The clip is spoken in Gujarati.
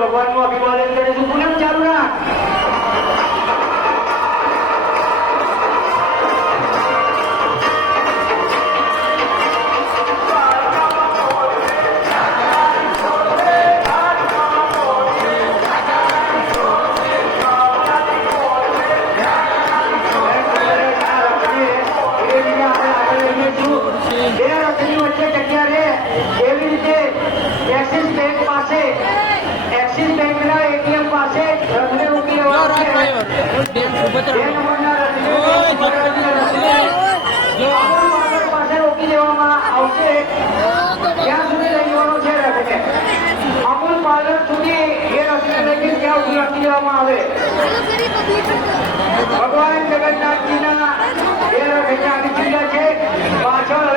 ભગવાનનું અભિવાદન કરીશું. પૂનમ ચાલુ રાખ. એવી રીતે એક્સિસ બેંક પાસે એક્સિસ બેંકના એટીએમ પાસે રથને રોકી લેવામાં પાસે રોકી દેવામાં આવશે. ત્યાં સુધી લઈ જવાનો છે રથને. અમૂલ પાર્લર સુધી એ રથને લઈને ત્યાં સુધી રાખી દેવામાં આવે. ભગવાન જગન્નાથજીના એ રથ આવી ચૂક્યા છે. પાછળ